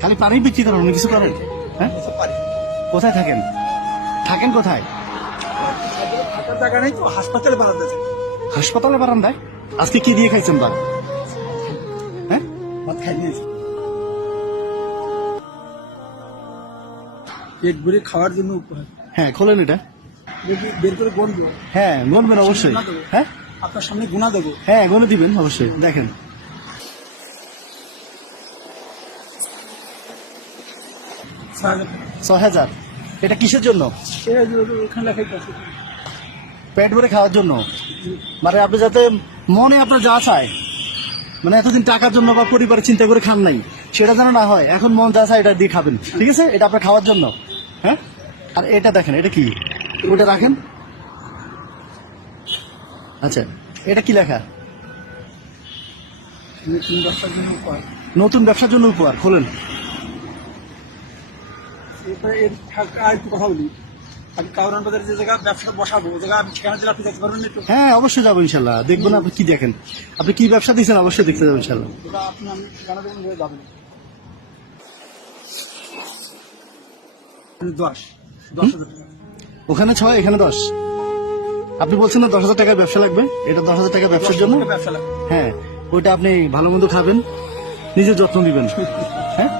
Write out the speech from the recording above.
খালি পানি বিক্রি করেন, অন্য কিছু করেন? হ্যাঁ, এসব পারি। কোথায় থাকেন? থাকেন কোথায়? থাকার জায়গা নেই তো, হাসপাতালে বানাতে আছে। হাসপাতালে বারান্দায়? আজকে কি দিয়ে খাইছেন বা? হ্যাঁ, ভাত খাই নিয়েছি। পেট ভরে খাওয়ার জন্য উপহার। হ্যাঁ, খোলেন এটা। যদি বের করে গণবো, হ্যাঁ, গুনবেন অবশ্যই। গুণা দেবো। হ্যাঁ আপনার সামনে গুণা দেবো। হ্যাঁ, গুনে দিবেন অবশ্যই। দেখেন, 6,000। এটা কিসের জন্য? এখানে লেখাই আছে। পেট ভরে খাওয়ার জন্য। মানে আপনি যাতে মনে আপনার যা চায়, মানে এতদিন টাকার জন্য বা পরিবারের চিন্তা করে খান নাই, সেটা যেন না হয়। এখন মন যা চায় এটা দিয়ে খাবেন, ঠিক আছে? এটা আপনার খাওয়ার জন্য। হ্যাঁ, আর এটা দেখেন, এটা কি? ওটা রাখেন। আচ্ছা, এটা কি লেখা? নতুন ব্যবসার জন্য উপহার। নতুন ব্যবসার জন্য উপহার। খোলেন। এরপরে আর একটু কথা বলি। আমি কাউরান বাজারে যে জায়গা ব্যবসা বসাবো, ওই জায়গা আমি ঠিকানা দিলে আপনি দেখতে পারবেন না একটু? হ্যাঁ, অবশ্যই যাবো ইনশাল্লাহ। দেখবো না আপনি কি দেখেন? আপনি কি ব্যবসা দিয়েছেন অবশ্যই দেখতে যাবো ইনশাল্লাহ। ওটা আপনি আমি ঠিকানা দেবেন, ওই যাবেন। 10,000 টাকা। ওখানে 6, এখানে 10। আপনি বলছেন না 10,000 টাকার ব্যবসা লাগবে? এটা 10,000 টাকা ব্যবসার জন্য। 10,000 টাকা ব্যবসা লাগবে। হ্যাঁ, ওইটা আপনি ভালো মন্দ খাবেন, নিজের যত্ন দিবেন। হ্যাঁ,